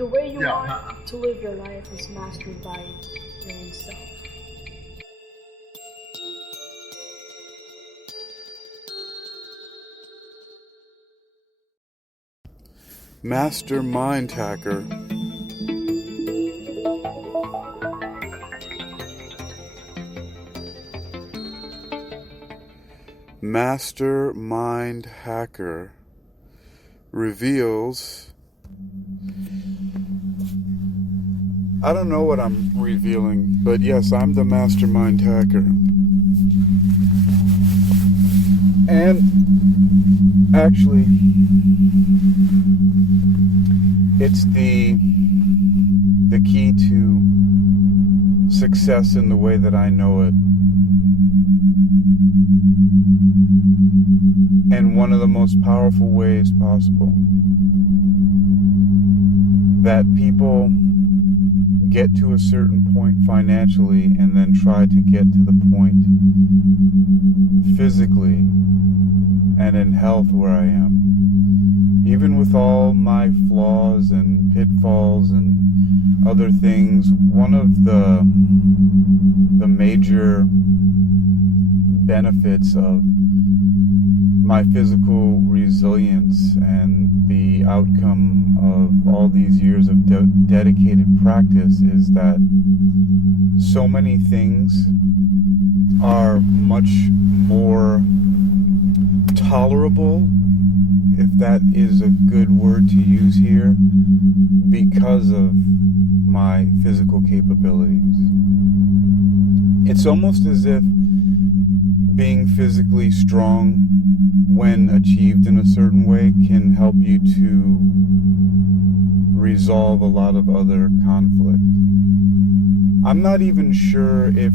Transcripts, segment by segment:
The way you Yeah. want to live your life is mastered by your own self. Mastermind hacker. Mastermind hacker reveals. I don't know what I'm revealing, but yes, I'm the mastermind hacker. And actually, it's the key to success in the way that I know it. And one of the most powerful ways possible. That people get to a certain point financially and then try to get to the point physically and in health where I am. Even with all my flaws and pitfalls and other things, one of the major benefits of my physical resilience and the outcome of all these years of dedicated practice is that so many things are much more tolerable, if that is a good word to use here, because of my physical capabilities. It's almost as if being physically strong when achieved in a certain way can help you to resolve a lot of other conflict. I'm not even sure if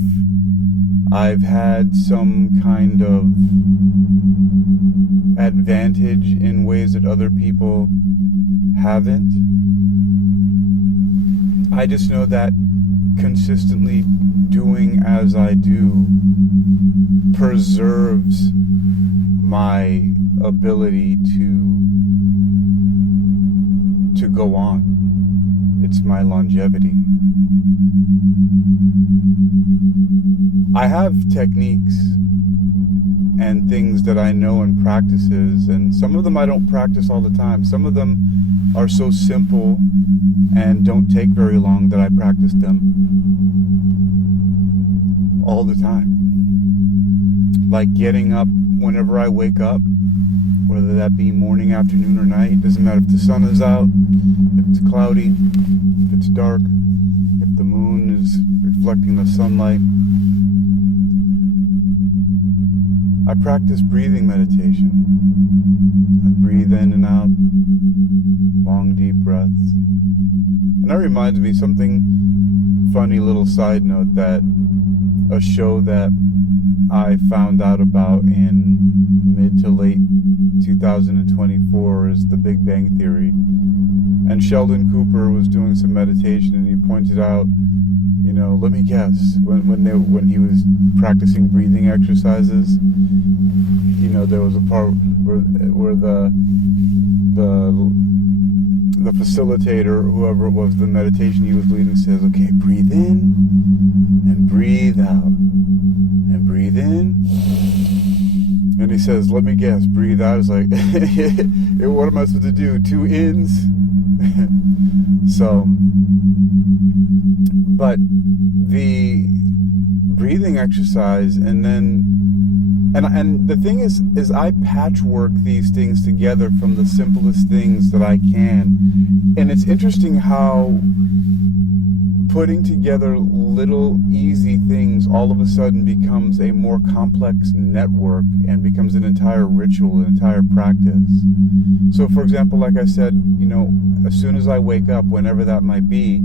I've had some kind of advantage in ways that other people haven't. I just know that consistently doing as I do preserves my ability to go on. It's my longevity. I have techniques and things that I know and practices, and some of them I don't practice all the time. Some of them are so simple and don't take very long that I practice them all the time. Like getting up whenever I wake up, whether that be morning, afternoon, or night. It doesn't matter if the sun is out, if it's cloudy, if it's dark, if the moon is reflecting the sunlight. I practice breathing meditation. I breathe in and out, long, deep breaths. And that reminds me, something funny little side note, that a show that I found out about in mid to late 2024 is The Big Bang Theory. And Sheldon Cooper was doing some meditation, and he pointed out, you know, let me guess, when he was practicing breathing exercises, you know, there was a part where the facilitator, whoever it was, the meditation he was leading, says, okay, breathe in and breathe out. And breathe in. And he says, let me guess, breathe out. It's like, what am I supposed to do? 2 ins? So, but the breathing exercise, and the thing is I patchwork these things together from the simplest things that I can. And it's interesting how putting together little easy things all of a sudden becomes a more complex network and becomes an entire ritual, an entire practice. So for example, like I said, you know, as soon as I wake up, whenever that might be,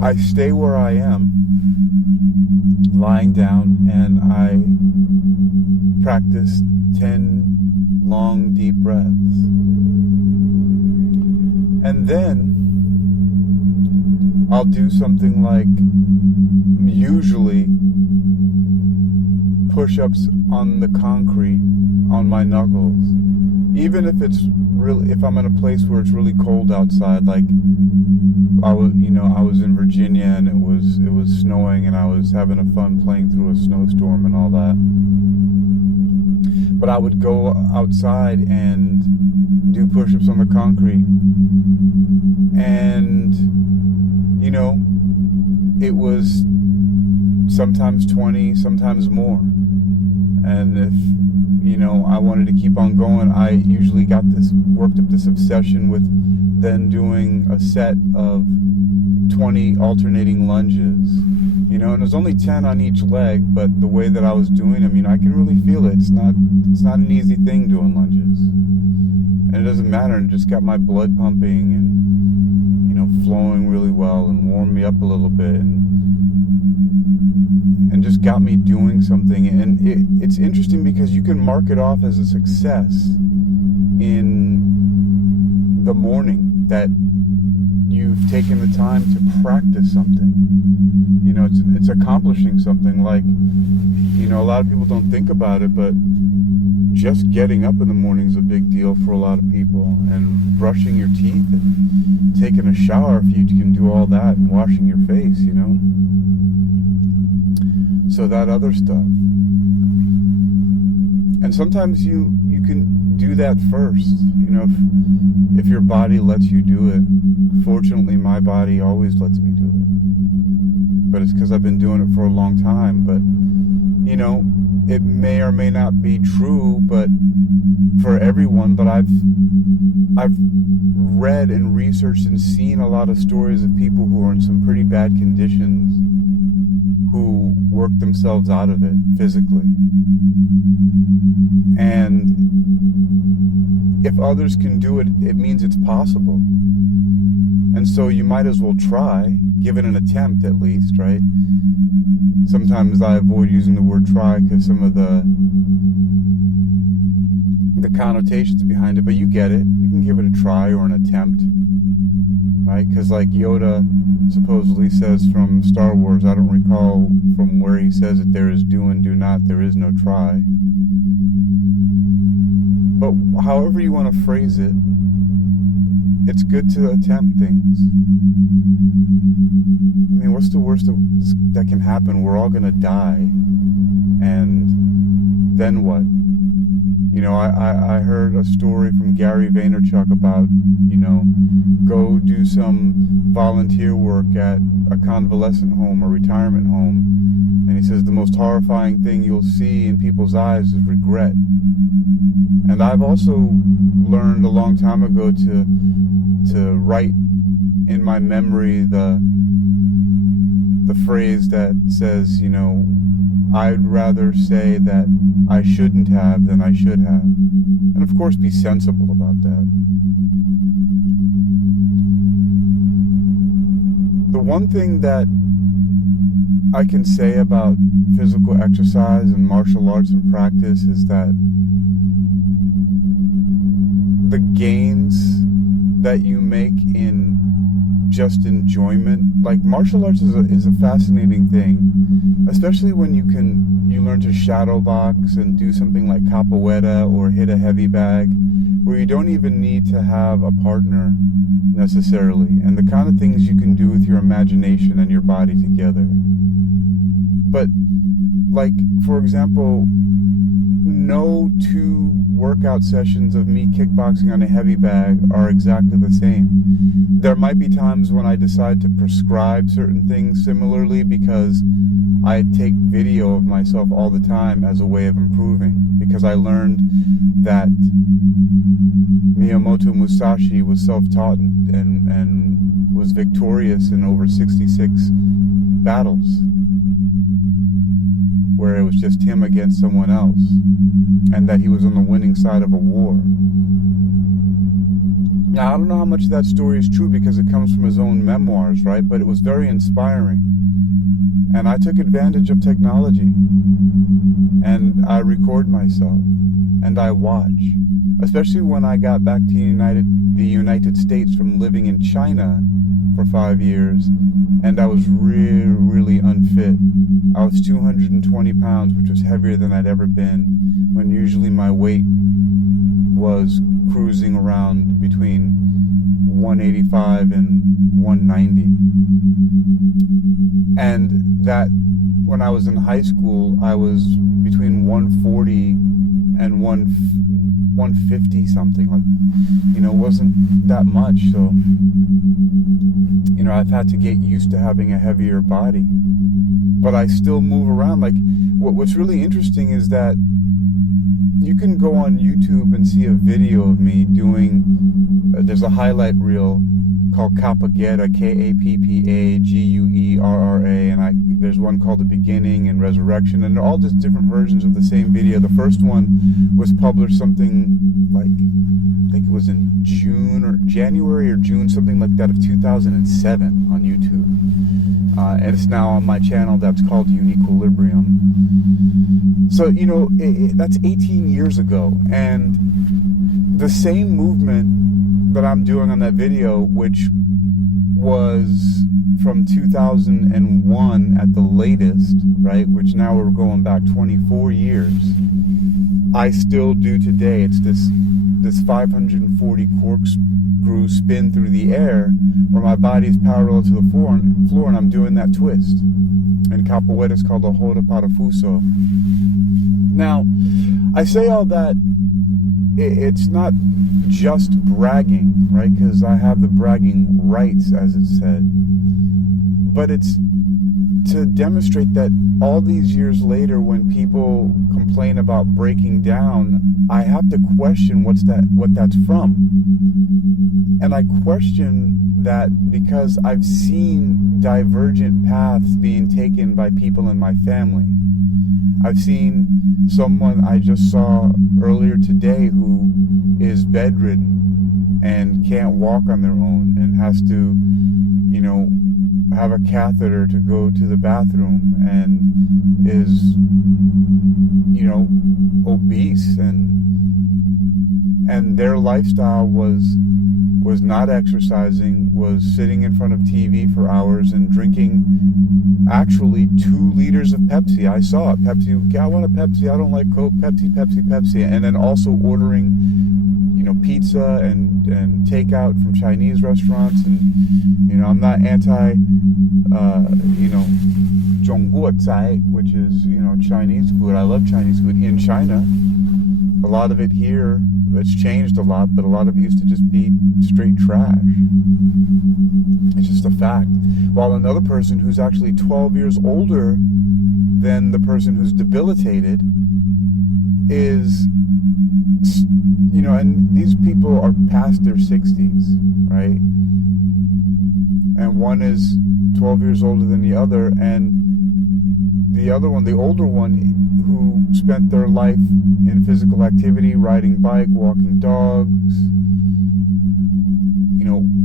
I stay where I am, lying down, and I practice 10 long, deep breaths. And then I'll do something like, usually, push-ups on the concrete on my knuckles. Even if it's really, if I'm in a place where it's really cold outside, like I was in Virginia and it was snowing and I was having a fun playing through a snowstorm and all that. But I would go outside and do push-ups on the concrete. And, it was sometimes 20, sometimes more. And if, I wanted to keep on going, I usually worked up this obsession with then doing a set of 20 alternating lunges. And it was only 10 on each leg, but the way that I was doing them, I can really feel it. It's not an easy thing doing lunges. And it doesn't matter, it just got my blood pumping and, flowing really well and warmed me up a little bit and just got me doing something. And it's interesting because you can mark it off as a success in the morning that you've taken the time to practice something. It's accomplishing something. Like, a lot of people don't think about it, but just getting up in the morning is a big deal for a lot of people, and brushing your teeth and taking a shower, if you can do all that, and washing your face, so that other stuff. And sometimes you can do that first, if your body lets you do it. Fortunately, my body always lets me do it, but it's because I've been doing it for a long time. But it may or may not be true, but for everyone. But I've read and researched and seen a lot of stories of people who are in some pretty bad conditions who work themselves out of it physically. And if others can do it, it means it's possible. And so you might as well try, give it an attempt at least, right? Sometimes I avoid using the word try because some of the connotations behind it, but you get it. You can give it a try or an attempt, right? Because like Yoda supposedly says from Star Wars, I don't recall from where he says it, there is do and do not, there is no try. But however you want to phrase it, it's good to attempt things. What's the worst that can happen? We're all going to die. And then what? I heard a story from Gary Vaynerchuk about, go do some volunteer work at a convalescent home or retirement home. And he says the most horrifying thing you'll see in people's eyes is regret. And I've also learned a long time ago to write in my memory the phrase that says, I'd rather say that I shouldn't have than I should have. And of course be sensible about that. The one thing that I can say about physical exercise and martial arts and practice is that the gains that you make in just enjoyment, like martial arts is a fascinating thing, especially when you learn to shadow box and do something like capoeira or hit a heavy bag, where you don't even need to have a partner necessarily, and the kind of things you can do with your imagination and your body together. But like, for example, no two workout sessions of me kickboxing on a heavy bag are exactly the same. There might be times when I decide to prescribe certain things similarly because I take video of myself all the time as a way of improving, because I learned that Miyamoto Musashi was self-taught and was victorious in over 66 battles, where it was just him against someone else, and that he was on the winning side of a war. Now, I don't know how much of that story is true because it comes from his own memoirs, right? But it was very inspiring. And I took advantage of technology. And I record myself. And I watch. Especially when I got back to the United States from living in China for 5 years. And I was really, really unfit. I was 220 pounds, which was heavier than I'd ever been, when usually my weight was cruising around between 185 and 190. And that when I was in high school, I was between 140 and 150 something. Like, it wasn't that much. So, I've had to get used to having a heavier body. But I still move around. Like, what's really interesting is that you can go on YouTube and see a video of me doing, there's a highlight reel called Kappaguerra, Kappaguerra, and there's one called The Beginning and Resurrection, and they're all just different versions of the same video. The first one was published something like, I think it was in January or June, something like that, of 2007 on YouTube. And it's now on my channel that's called Uniquilibrium. So, that's 18 years ago. And the same movement that I'm doing on that video, which was from 2001 at the latest, right? Which now we're going back 24 years. I still do today. It's this 540 corkscrew spin through the air where my body is parallel to the floor and I'm doing that twist. In capoeira, it's called a roda parafuso. Now, I say all that, it's not just bragging, right? Because I have the bragging rights, as it's said. But it's to demonstrate that all these years later, when people complain about breaking down, I have to question what that's from. And I question that because I've seen divergent paths being taken by people in my family. I've seen someone I just saw earlier today who is bedridden and can't walk on their own and has to, have a catheter to go to the bathroom and is, obese, and their lifestyle was not exercising, was sitting in front of TV for hours and drinking actually 2 liters of Pepsi. I saw it. Pepsi, I want a Pepsi, I don't like Coke, Pepsi. And then also ordering, pizza and takeout from Chinese restaurants. And, I'm not anti, Zhongguocai, which is, Chinese food. I love Chinese food in China. A lot of it here, it's changed a lot, but a lot of it used to just be straight trash. It's just a fact. While another person who's actually 12 years older than the person who's debilitated is, and these people are past their 60s, right? And one is 12 years older than the other, and the other one, the older one, who spent their life in physical activity, riding bike, walking dogs,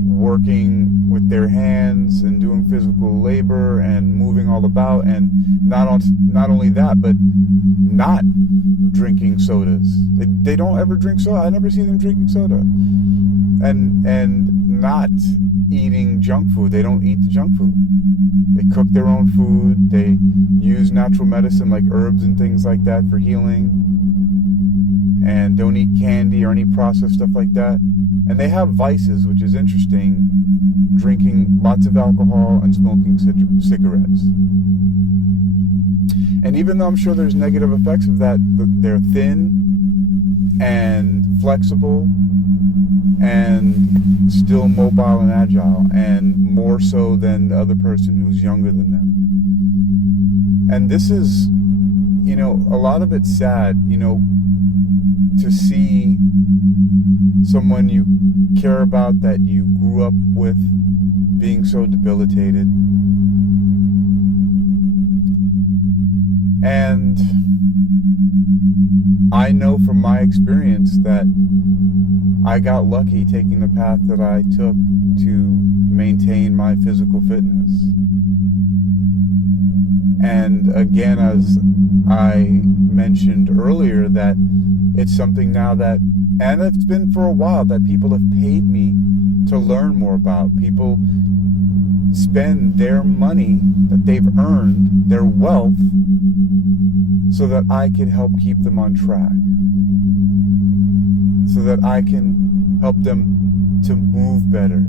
working with their hands and doing physical labor and moving all about, and not only that, but not drinking sodas. They don't ever drink soda. I never see them drinking soda. And not eating junk food. They don't eat the junk food. They cook their own food. They use natural medicine like herbs and things like that for healing. And don't eat candy or any processed stuff like that. And they have vices, which is interesting, drinking lots of alcohol and smoking cigarettes. And even though I'm sure there's negative effects of that, they're thin and flexible and still mobile and agile, and more so than the other person who's younger than them. And this is, a lot of it's sad, to see someone you care about that you grew up with being so debilitated. And I know from my experience that I got lucky taking the path that I took to maintain my physical fitness. And again, as I mentioned earlier, that it's something now that, and it's been for a while, that people have paid me to learn more about. People spend their money that they've earned, their wealth, so that I can help keep them on track. so that I can help them to move better.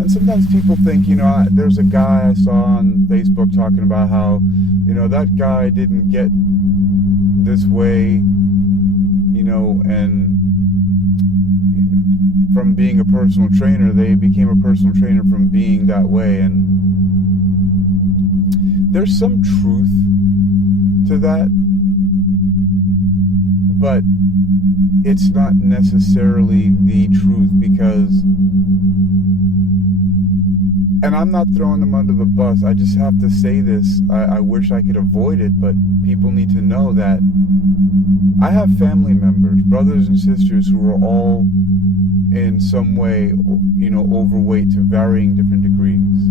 And sometimes people think, there's a guy I saw on Facebook talking about how, that guy didn't get this way, and from being a personal trainer, they became a personal trainer from being that way. And there's some truth to that, but it's not necessarily the truth, because, and I'm not throwing them under the bus, I just have to say this, I wish I could avoid it, but people need to know that I have family members, brothers and sisters, who are all in some way, overweight to varying different degrees.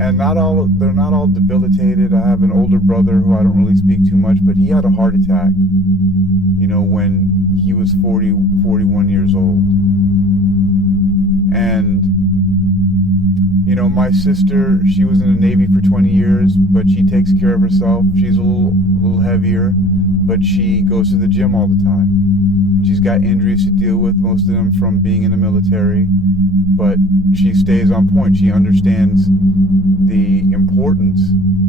And they're not all debilitated. I have an older brother who I don't really speak too much, but he had a heart attack, when he was 41 years old. And, my sister, she was in the Navy for 20 years, but she takes care of herself. She's a little heavier, but she goes to the gym all the time. She's got injuries to deal with, most of them from being in the military, but she stays on point. She understands the importance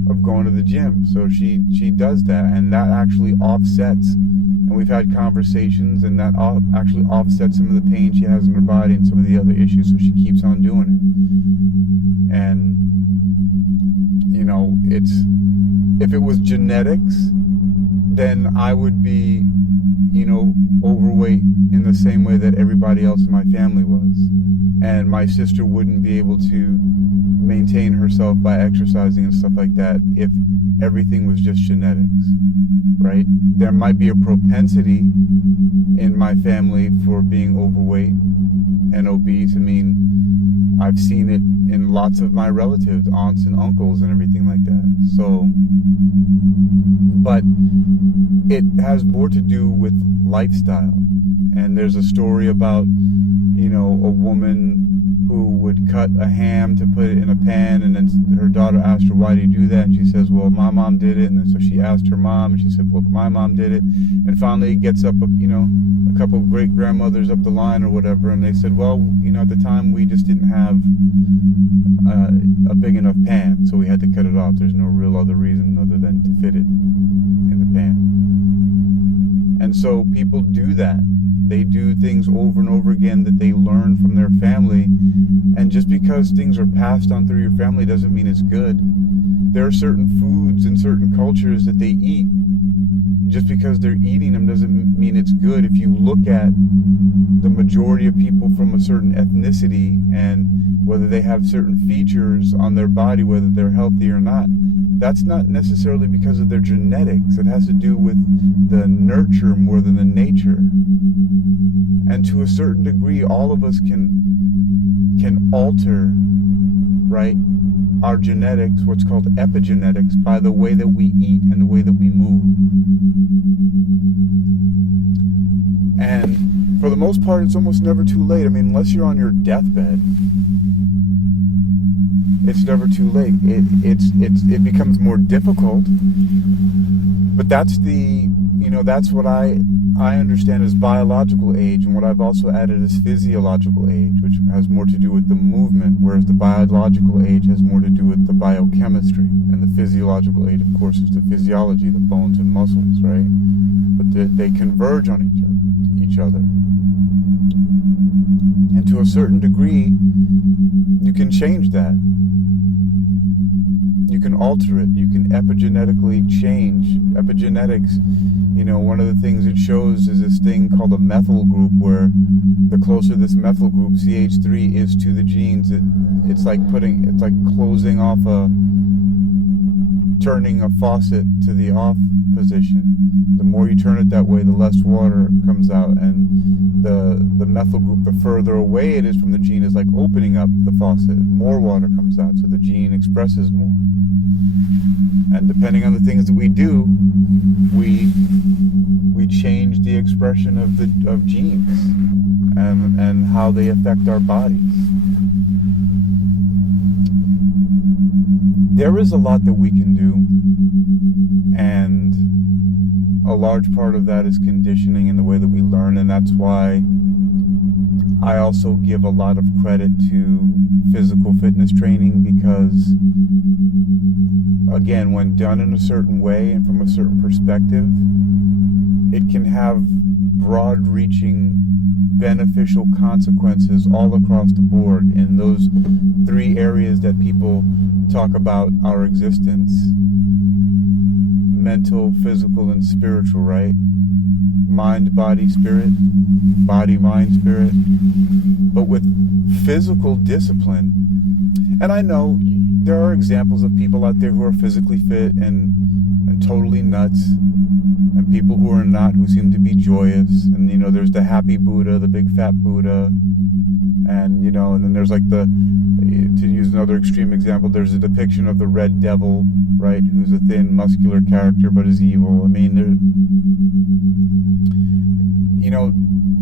of going to the gym, so she does that, and that actually offsets, and we've had conversations, and that actually offsets some of the pain she has in her body and some of the other issues, so she keeps on doing it. And if it was genetics, then I would be overweight in the same way that everybody else in my family was, and my sister wouldn't be able to maintain herself by exercising and stuff like that if everything was just genetics, right? There might be a propensity in my family for being overweight and obese. I mean, I've seen it in lots of my relatives, aunts and uncles and everything like that. So, but it has more to do with lifestyle. And there's a story about, a woman who would cut a ham to put it in a pan, and then her daughter asked her, why do you do that? And she says, well, my mom did it. And then so she asked her mom, and she said, well, my mom did it. And finally it gets up, a couple of great grandmothers up the line or whatever, and they said, well, at the time we just didn't have a big enough pan, so we had to cut it off. There's no real other reason other than to fit it in the pan. And so people do that. They do things over and over again that they learn from their family. And just because things are passed on through your family doesn't mean it's good. There are certain foods and certain cultures that they eat. Just because they're eating them doesn't mean it's good. If you look at the majority of people from a certain ethnicity and whether they have certain features on their body, whether they're healthy or not, that's not necessarily because of their genetics. It has to do with the nurture more than the nature. And to a certain degree, all of us can alter, right, our genetics, what's called epigenetics, by the way that we eat and the way that we move. And for the most part, it's almost never too late. I mean, unless you're on your deathbed, it's never too late. It becomes more difficult, but that's that's what I understand as biological age, and what I've also added is physiological age, which has more to do with the movement, whereas the biological age has more to do with the biochemistry, and the physiological age, of course, is the physiology, the bones and muscles, right? But they converge on each other. And to a certain degree, you can change that. You can alter it. You can epigenetically change. Epigenetics, one of the things it shows is this thing called a methyl group, where the closer this methyl group, CH3, is to the genes, it's like closing off turning a faucet to the off position. The more you turn it that way, the less water comes out, and the methyl group, the further away it is from the gene, is like opening up the faucet. More water comes out, so the gene expresses more. And depending on the things that we do, we change the expression of genes and how they affect our bodies. There is a lot that we can do, and a large part of that is conditioning and the way that we learn, and that's why I also give a lot of credit to physical fitness training, because again, when done in a certain way and from a certain perspective, it can have broad-reaching beneficial consequences all across the board in those 3 areas that people talk about our existence: mental, physical, and spiritual, right? Mind, body, spirit. Body, mind, spirit. But with physical discipline, and I know there are examples of people out there who are physically fit and totally nuts, and people who are not, who seem to be joyous. And there's the happy Buddha, the big fat Buddha, and and then there's like to use another extreme example, there's a depiction of the red devil, right, who's a thin, muscular character but is evil. I mean,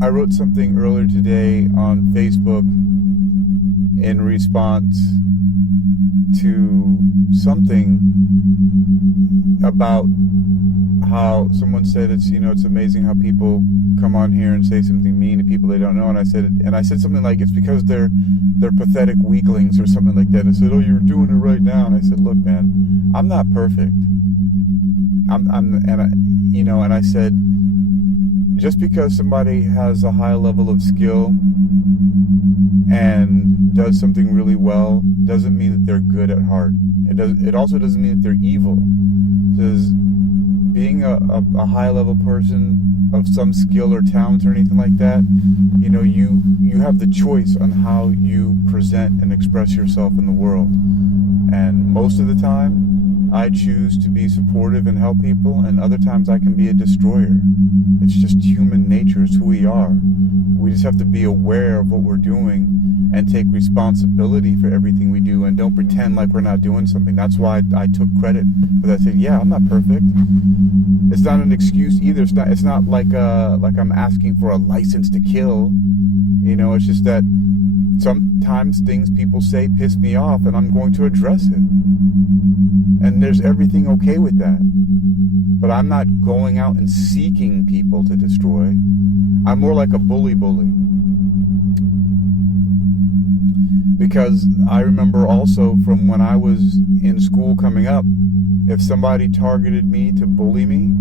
I wrote something earlier today on Facebook in response to something about how someone said it's amazing how people come on here and say something mean to people they don't know, and I said something like, it's because they're pathetic weaklings or something like that. And I said, oh, you're doing it right now. And I said, look, man, I'm not perfect. And I said, just because somebody has a high level of skill and does something really well doesn't mean that they're good at heart. It also doesn't mean that they're evil. Because being a high level person of some skill or talent or anything like that, you have the choice on how you present and express yourself in the world. And most of the time, I choose to be supportive and help people, and other times I can be a destroyer. It's just human nature. It's who we are. We just have to be aware of what we're doing and take responsibility for everything we do, and don't pretend like we're not doing something. That's why I took credit for that. I said, yeah, I'm not perfect. It's not an excuse either. It's not like I'm asking for a license to kill. It's just that sometimes things people say piss me off, and I'm going to address it. And there's everything okay with that. But I'm not going out and seeking people to destroy. I'm more like a bully. Because I remember also from when I was in school coming up, if somebody targeted me to bully me,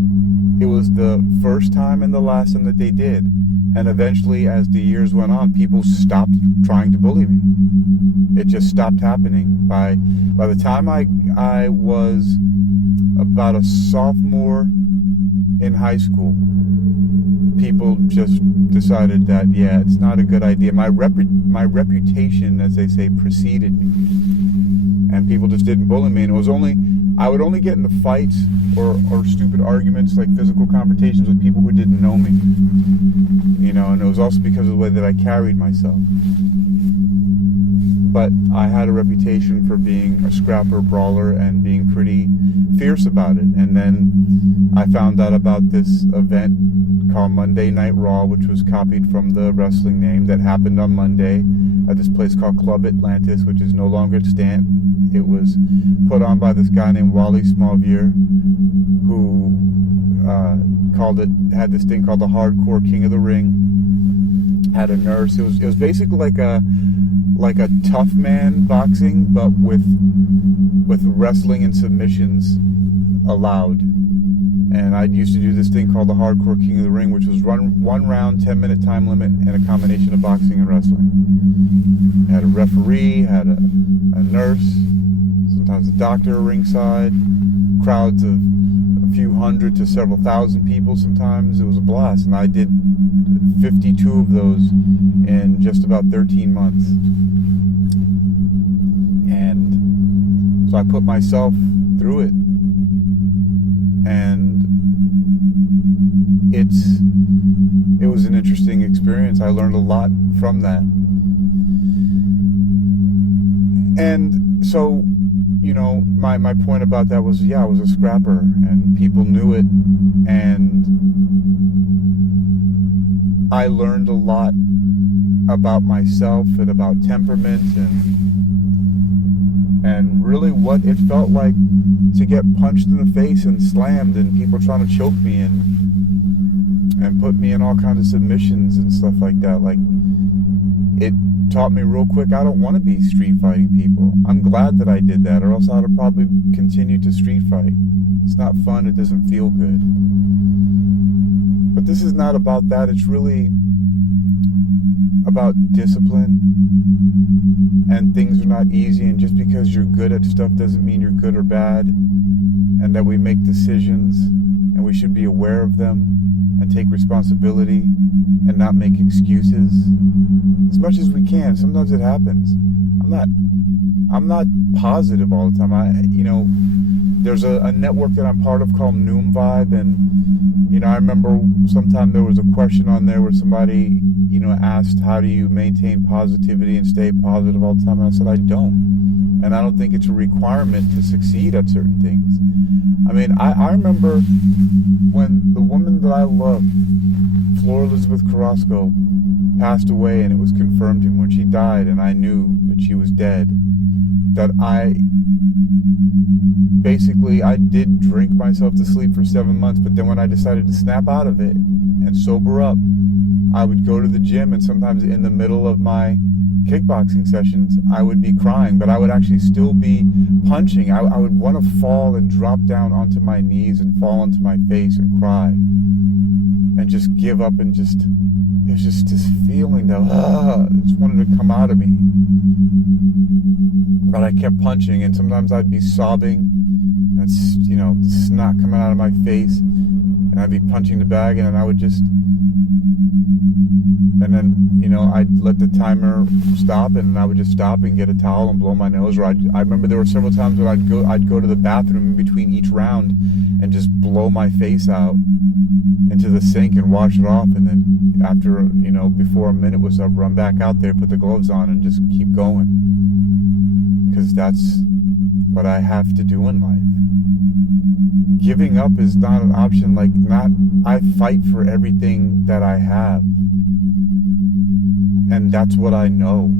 it was the first time and the last time that they did. And eventually, as the years went on, people stopped trying to bully me. It just stopped happening. By the time I was about a sophomore in high school, people just decided that, yeah, it's not a good idea. My reputation, as they say, preceded me. And people just didn't bully me. And I would only get into fights or stupid arguments, like physical confrontations, with people who didn't know me. And it was also because of the way that I carried myself. But I had a reputation for being a scrapper, brawler, and being pretty fierce about it. And then I found out about this event called Monday Night Raw, which was copied from the wrestling name, that happened on Monday at this place called Club Atlantis, which is no longer extant. It was put on by this guy named Wally Smallvier, who had this thing called the Hardcore King of the Ring. Had a nurse. It was basically like a tough man boxing, but with wrestling and submissions allowed. And I used to do this thing called the Hardcore King of the Ring, which was one round, 10-minute time limit, and a combination of boxing and wrestling. Had a referee, had a nurse, sometimes a doctor ringside, crowds of a few hundred to several thousand people sometimes. It was a blast, and I did 52 of those in just about 13 months. And so I put myself through it. And it was an interesting experience. I learned a lot from that. And so, my point about that was, I was a scrapper, and people knew it, and I learned a lot about myself and about temperament and really what it felt like to get punched in the face and slammed and people trying to choke me, and and put me in all kinds of submissions and stuff like that. Like, it taught me real quick, I don't want to be street fighting people. I'm glad that I did that, or else I would have probably continued to street fight. It's not fun, it doesn't feel good. But this is not about that. It's really about discipline, and things are not easy, and just because you're good at stuff doesn't mean you're good or bad, and that we make decisions and we should be aware of them and take responsibility and not make excuses as much as we can. Sometimes it happens. I'm not positive all the time. There's a network that I'm part of called Noom Vibe, and I remember sometime there was a question on there where somebody asked, how do you maintain positivity and stay positive all the time? And I said, I don't. And I don't think it's a requirement to succeed at certain things. I mean, I remember when the woman that I loved, Flora Elizabeth Carrasco, passed away, and it was confirmed to me when she died, and I knew that she was dead, that I did drink myself to sleep for 7 months, but then when I decided to snap out of it and sober up, I would go to the gym, and sometimes in the middle of my kickboxing sessions, I would be crying, but I would actually still be punching. I would want to fall and drop down onto my knees and fall onto my face and cry and just give up, and it was just this feeling that just wanted to come out of me. But I kept punching, and sometimes I'd be sobbing, and snot coming out of my face, and I'd be punching the bag, and then I'd let the timer stop, and I would just stop and get a towel and blow my nose. Or I remember there were several times when I'd go to the bathroom in between each round and just blow my face out into the sink and wash it off, and then after, before a minute was up, run back out there, put the gloves on, and just keep going. Because that's what I have to do in life. Giving up is not an option. I fight for everything that I have. And that's what I know.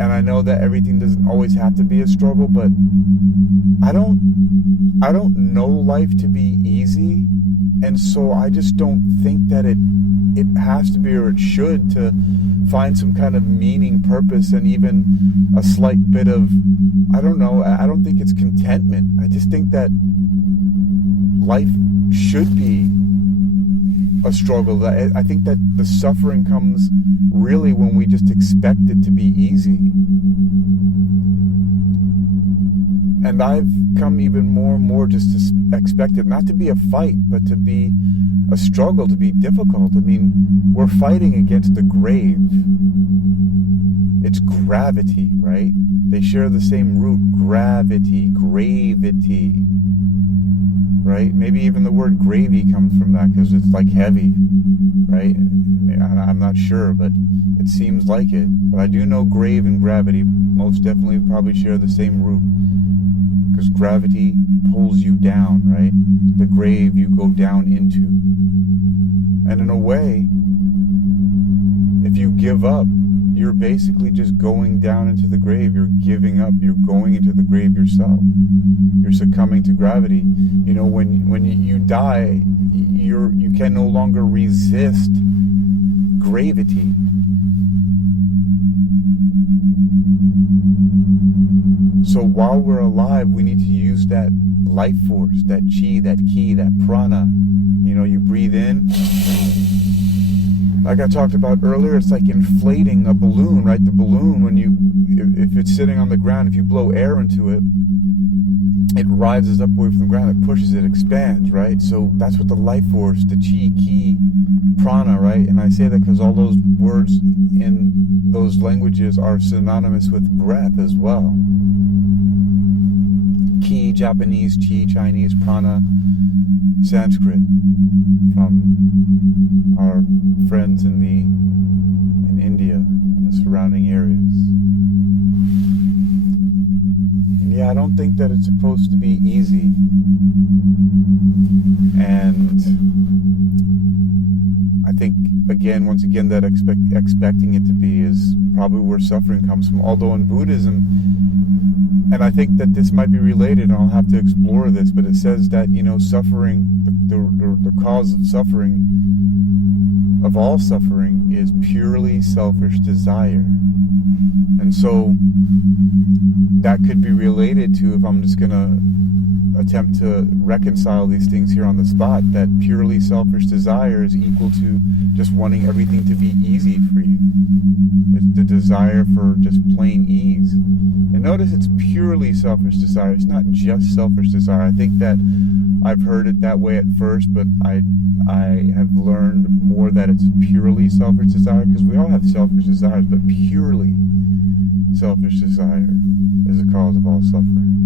And I know that everything doesn't always have to be a struggle, but I don't know life to be easy. And so I just don't think that it has to be, or it should, to find some kind of meaning, purpose, and even a slight bit of, I don't think it's contentment. I just think that life should be a struggle. I think that the suffering comes really when we just expect it to be easy. And I've come even more and more just to expect it not to be a fight, but to be a struggle, to be difficult. I mean, we're fighting against the grave. It's gravity, right? They share the same root, gravity, right? Maybe even the word gravy comes from that, because it's like heavy, right? I'm not sure, but it seems like it. But I do know grave and gravity most definitely probably share the same root, because gravity pulls you down, right? The grave you go down into. And in a way, if you give up, you're basically just going down into the grave. You're giving up. You're going into the grave yourself. You're succumbing to gravity. When you die, you can no longer resist gravity. So while we're alive, we need to use that life force, that chi, that ki, that prana. You breathe in. Like I talked about earlier, it's like inflating a balloon, right? The balloon, if it's sitting on the ground, if you blow air into it, it rises up away from the ground, it pushes, it expands, right? So that's what the life force, the chi, ki, prana, right? And I say that because all those words in those languages are synonymous with breath as well. Ki, Japanese, chi, Chinese, prana, Sanskrit, from our friends in India and the surrounding areas. And yeah, I don't think that it's supposed to be easy. And I think, once again, that expecting it to be is probably where suffering comes from. Although in Buddhism, and I think that this might be related, and I'll have to explore this, but it says that, suffering, the cause of suffering, of all suffering, is purely selfish desire. And so that could be related to, if I'm just going to attempt to reconcile these things here on the spot, that purely selfish desire is equal to just wanting everything to be easy for you. It's the desire for just plain ease. And notice it's purely selfish desire. It's not just selfish desire. I think that I've heard it that way at first, but I have learned more that it's purely selfish desire, because we all have selfish desires, but purely selfish desire is the cause of all suffering.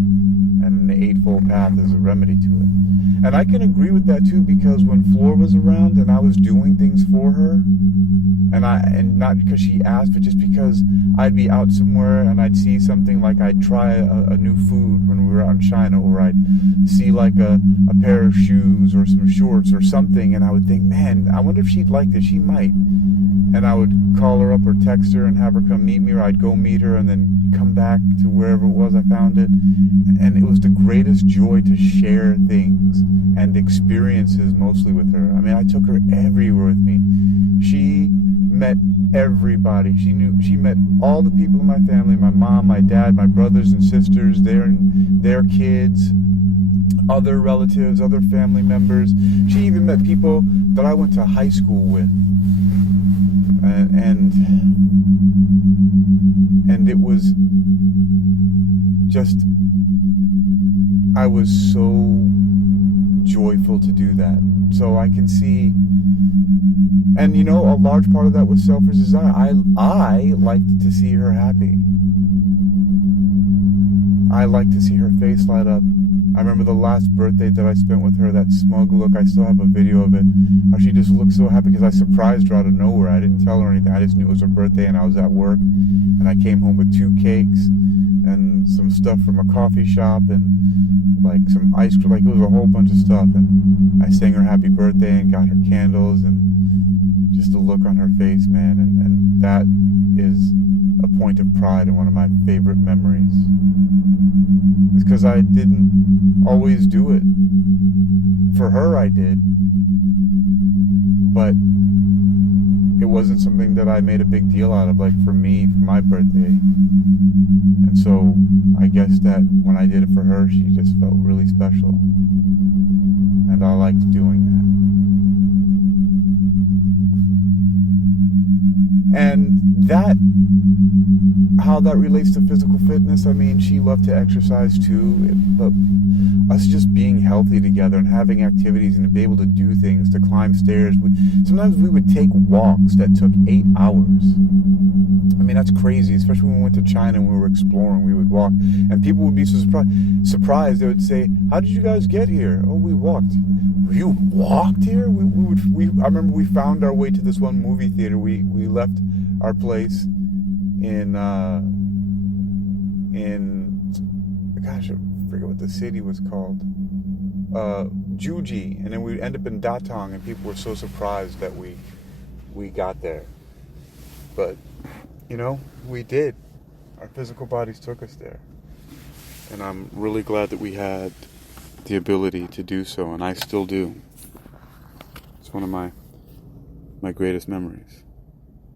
And the Eightfold Path is a remedy to it. And I can agree with that too, because when Flor was around and I was doing things for her, and not because she asked, but just because I'd be out somewhere and I'd see something, like I'd try a new food when we were out in China, or I'd see like a pair of shoes or some shorts or something, and I would think, man, I wonder if she'd like this. She might. And I would call her up or text her and have her come meet me, or I'd go meet her and then come back to wherever it was I found it. And it was the greatest joy to share things and experiences, mostly with her. I mean, I took her everywhere with me. She met everybody. She met all the people in my family, my mom, my dad, my brothers and sisters, their kids, other relatives, other family members. She even met people that I went to high school with. And it was just, I was so joyful to do that. So I can see, and a large part of that was selfish desire. I liked to see her happy. I liked to see her face light up. I remember the last birthday that I spent with her, that smug look. I still have a video of it. How she just looked so happy, because I surprised her out of nowhere. I didn't tell her anything. I just knew it was her birthday and I was at work. And I came home with 2 cakes and some stuff from a coffee shop and like some ice cream. Like, it was a whole bunch of stuff. And I sang her happy birthday and got her candles, and just the look on her face, man. And that is a point of pride and one of my favorite memories. It's because I didn't always do it. For her, I did. But it wasn't something that I made a big deal out of, like for me, for my birthday. And so I guess that when I did it for her, she just felt really special. And I liked doing that. And that, how that relates to physical fitness, I mean, she loved to exercise too, but us just being healthy together and having activities and to be able to do things, to climb stairs. Sometimes we would take walks that took 8 hours. I mean, that's crazy, especially when we went to China and we were exploring. We would walk, and people would be so surprised. They would say, "How did you guys get here?" "Oh, we walked." "You walked here?" I remember we found our way to this one movie theater. We left our place in gosh, I forget what the city was called, Juji, and then we'd end up in Datong, and people were so surprised that we got there. But we did. Our physical bodies took us there, and I'm really glad that we had the ability to do so, and I still do. It's one of my greatest memories.